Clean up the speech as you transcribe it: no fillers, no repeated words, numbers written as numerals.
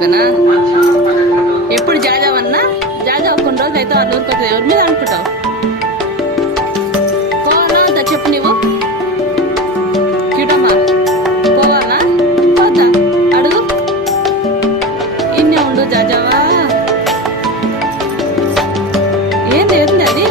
మీదనా? ఎప్పుడు జాజావన్నా? జాజావ కొన్ని రోజులు అయితే వాళ్ళు ఊరుకోతుంది. ఎవరి మీద అనుకుంటావు? పోవాలా వద్దా చెప్పు నీవు? క్యూటమ్మా పోవాలా పోద్దా? అడుగు. ఇన్నే ఉండు జాజావా. ఏంది ఏంది అది?